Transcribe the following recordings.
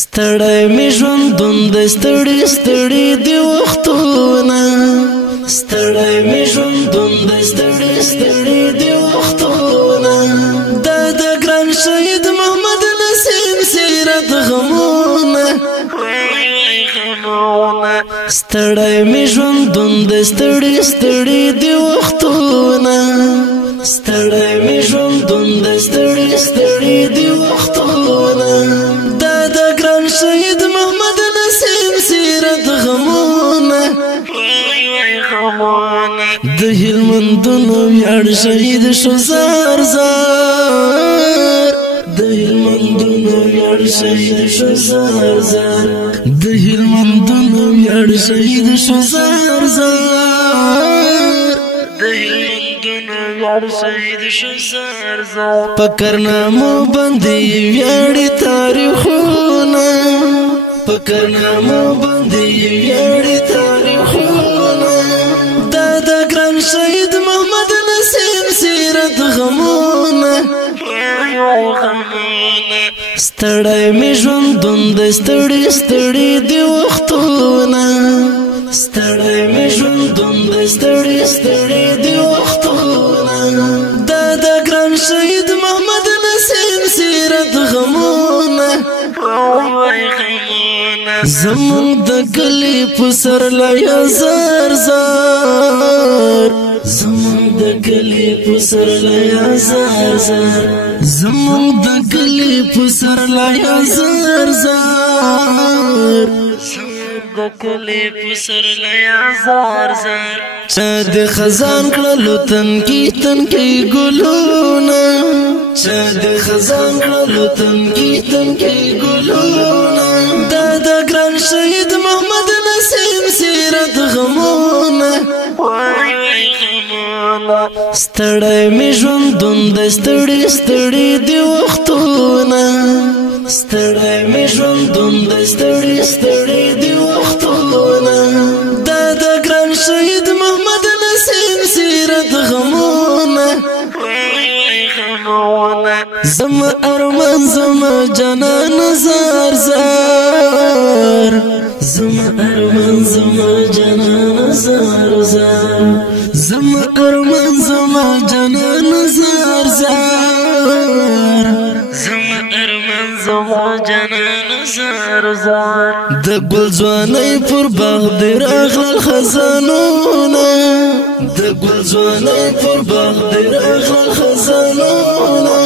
ستړی می ژوندون د ستړي ستړي دی وختونه ستړی می ژوندون د ستړي ستړي دی وختونه دا د ګران شهید محمد نسیم سیرت غمونه ستړی می ژوندون د ستړي ستړي دی وختونه ستړی می ژوندون د ستړي ستړي دی وختونه دا د ګران شهید محمد نسیم سیرت غمونه د هلمندونو ویاړ شهید شو زار زار د هلمندونو ویاړ شهید شو زار زار د هلمندونو ویاړ شهید شو زار زار د هلمندونو ویاړ شهید شو زار زار پکرنامو باندې ویاړي تاریخونه پکرنامو باندې ویاړي تاریخونه دا د ګران شهید محمد نسیم سیرت غمونه ستړی می ژوندون د ستړي ستړي دی وختونه ستړی می ژوندون د ستړي ستړي دی وختونه دا د ګران شهید محمد نسیم سیرت غمونه زمون د کلی په سر لیا زار زار زمون د کلی په سر لیا زار زار زمون د کلی په سر لیا زار زار د کلی په سر لیا زار زار چا د خزان کړلو تنکی ګلونه چا د خزان کړلو تنکی ګلونه دا د ګران شهید محمد نسیم سیرت غمونه ستړی می ژوندون د ستړي ستړي دی وختونه ستړی می ژوندون د ستړي ستړي دی وختونه دا د ګران شهید محمد نسیم سیرت غمونه زم ارمان زم جنان زار زار زم ارمان زم جنان زار زار زم ارمان زم جنان زار زار زم ارمان زم جنان زار زار د ګل ځواني پر باغ دی راغلل خزانونه د ګل ځواني پر باغ دی راغلل خزانونه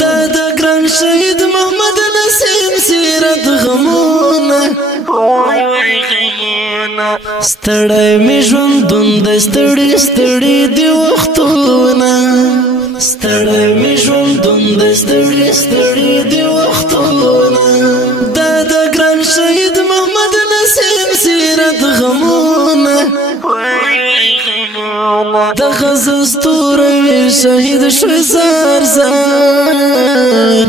دا د ګران شهید محمد نسیم سیرت غمونه ستړی می ژوندون د ستړي ستړي دی وختونه ستړی می ژوندون د ستړي ستړي دی وختونه دا د ګران شهید محمد نسیم سیرت غمونه د غزه ستوروي شهید شو زار زار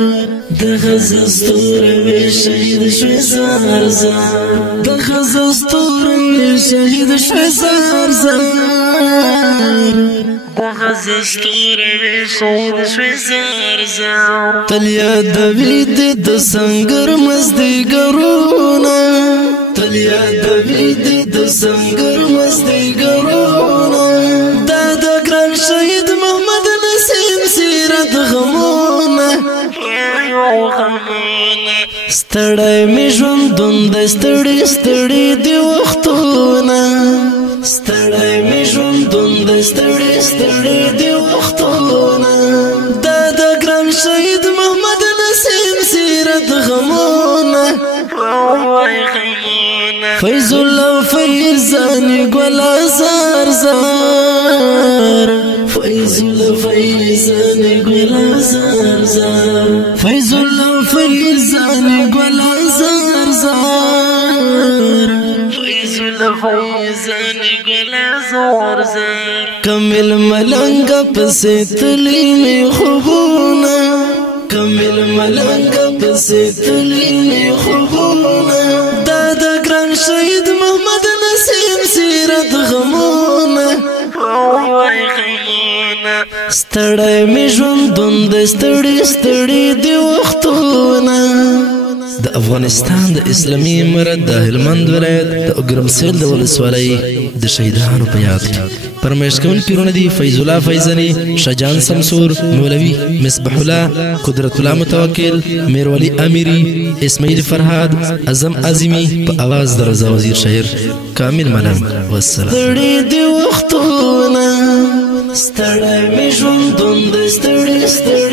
د غزه ستوروي شهید شو زار زار د غزه ستوروي شهید شو زار زار د غزه ستوروي شهید شو زار زار تل یادوي د سنگر مزدګرونه تل یادوي د سنگر مزدګرونه دا د ګران شهید محمد نسیم سیرت غمونه ستړی می ژوندون د ستړي ستړي دی وختونه ستړی می ژوندون د ستړي ستړي دی وختونه دا د ګران شهید محمد نسیم سیرت غمونه فیض الله فیضانی ګلا زار زار فیض الله فیضانی ګلا زار زار فیض الله فیضانی ګلا زار زار فیض الله فیضانی ګلا زار زار کمل ملنګ پسې تلی می خوبونه کمل ملنګ پسې تلی می خوبونه دا د ګران شهید محمد نسیم سیرت غمونه ستړی می ژوندون د ستړي ستړي دی وختونه د د افغانستان د اسلامي امارت د هلمند ولایت د اګرمسیل د ولسوالۍ د شهیدانو په یاد کې فرمایش کوونکي ورونه دي فیض الله فیضني، شجان شمسور، مولوي مصباح الله، قدرت الله متوکل، میرولی امیری، اسماعیل فرهاد، اعظم اعظمي په आवाज د رضا وزیر شاعر کامل ملنګ. والسلام. ستړي دي وختونه ستړی مې ژوندون دی ستړي ستړي